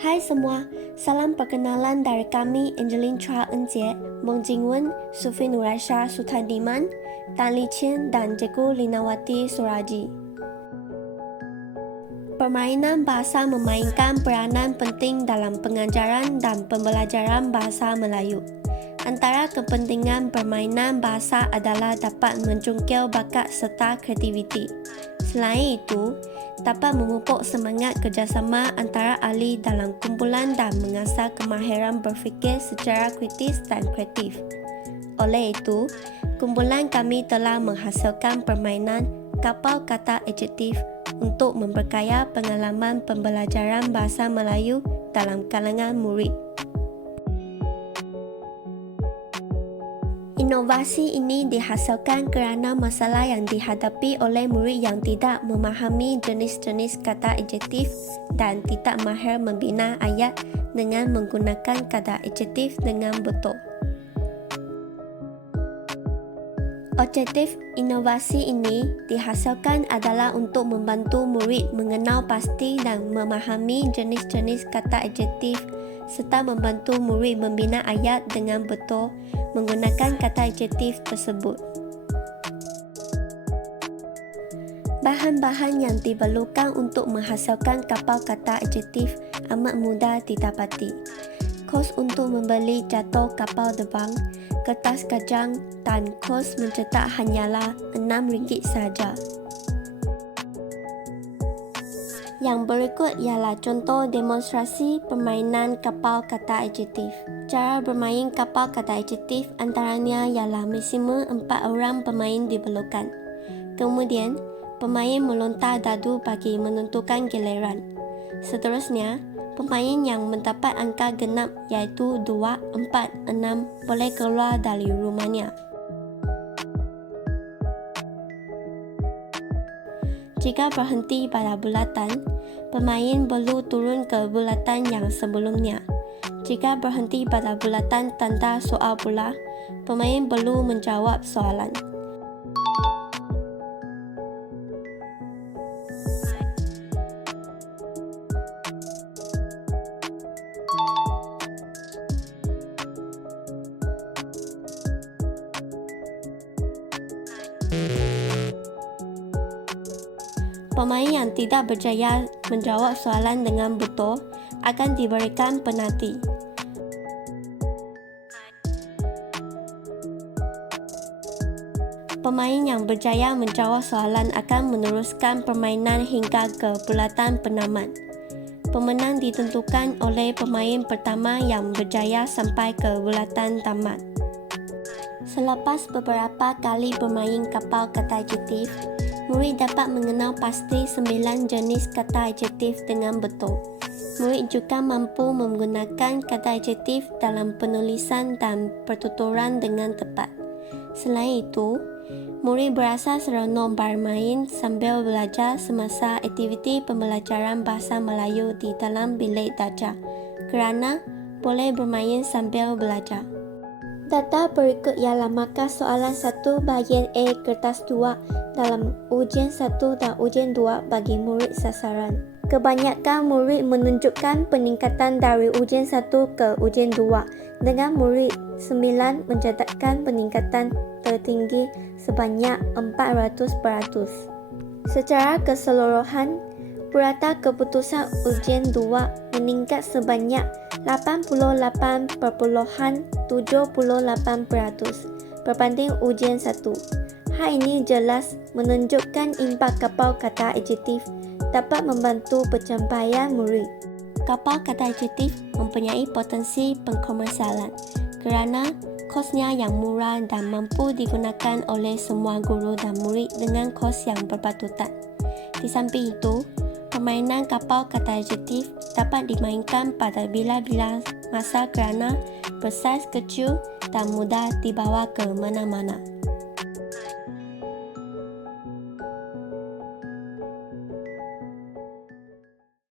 Hai semua, salam perkenalan dari kami Angeline Chua Eun Jie, Bong Jingwen, Sufi Nuraisha Sutadiman, Tan Li Qian, dan Cikgu Linawati Suraji. Permainan bahasa memainkan peranan penting dalam pengajaran dan pembelajaran bahasa Melayu. Antara kepentingan permainan bahasa adalah dapat mencungkil bakat serta kreativiti. Selain itu, dapat memupuk semangat kerjasama antara ahli dalam kumpulan dan mengasah kemahiran berfikir secara kritis dan kreatif. Oleh itu, kumpulan kami telah menghasilkan permainan kapal kata adjektif untuk memperkaya pengalaman pembelajaran bahasa Melayu dalam kalangan murid. Inovasi ini dihasilkan kerana masalah yang dihadapi oleh murid yang tidak memahami jenis-jenis kata adjektif dan tidak mahir membina ayat dengan menggunakan kata adjektif dengan betul. Objektif inovasi ini dihasilkan adalah untuk membantu murid mengenal pasti dan memahami jenis-jenis kata adjektif serta membantu murid membina ayat dengan betul menggunakan kata adjektif tersebut. Bahan-bahan yang diperlukan untuk menghasilkan kapal kata adjektif amat mudah didapati. Kos untuk membeli jatuh kapal terbang, kertas kajang dan kos mencetak hanyalah RM6 saja. Yang berikut ialah contoh demonstrasi permainan kapal kata adjektif. Cara bermain kapal kata adjektif antaranya ialah maksimum 4 orang pemain diperlukan. Kemudian, pemain melontar dadu bagi menentukan giliran. Seterusnya, pemain yang mendapat angka genap iaitu 2, 4, 6 boleh keluar dari rumahnya. Jika berhenti pada bulatan, pemain perlu turun ke bulatan yang sebelumnya. Jika berhenti pada bulatan tanda soal pula, pemain perlu menjawab soalan. Pemain yang tidak berjaya menjawab soalan dengan betul akan diberikan penalti. Pemain yang berjaya menjawab soalan akan meneruskan permainan hingga ke bulatan penamat. Pemenang ditentukan oleh pemain pertama yang berjaya sampai ke bulatan tamat. Selepas beberapa kali bermain kapal kata adjektif, murid dapat mengenal pasti 9 jenis kata adjektif dengan betul. Murid juga mampu menggunakan kata adjektif dalam penulisan dan pertuturan dengan tepat. Selain itu, murid berasa seronok bermain sambil belajar semasa aktiviti pembelajaran bahasa Melayu di dalam bilik darjah, kerana boleh bermain sambil belajar. Data berikut ialah markah soalan 1 bahagian A kertas 2 dalam ujian 1 dan ujian 2 bagi murid sasaran. Kebanyakan murid menunjukkan peningkatan dari ujian 1 ke ujian 2 dengan murid 9 mencatatkan peningkatan tertinggi sebanyak 400%. Secara keseluruhan, purata keputusan ujian 2 meningkat sebanyak 88.78% berbanding ujian 1. Hal ini jelas menunjukkan impak kapal kata adjektif dapat membantu pencapaian murid. Kapal kata adjektif mempunyai potensi pengkomersialan kerana kosnya yang murah dan mampu digunakan oleh semua guru dan murid dengan kos yang berpatutan. Di samping itu, permainan kapal kata adjektif dapat dimainkan pada bila-bila masa kerana bersaiz kecil dan mudah dibawa ke mana-mana.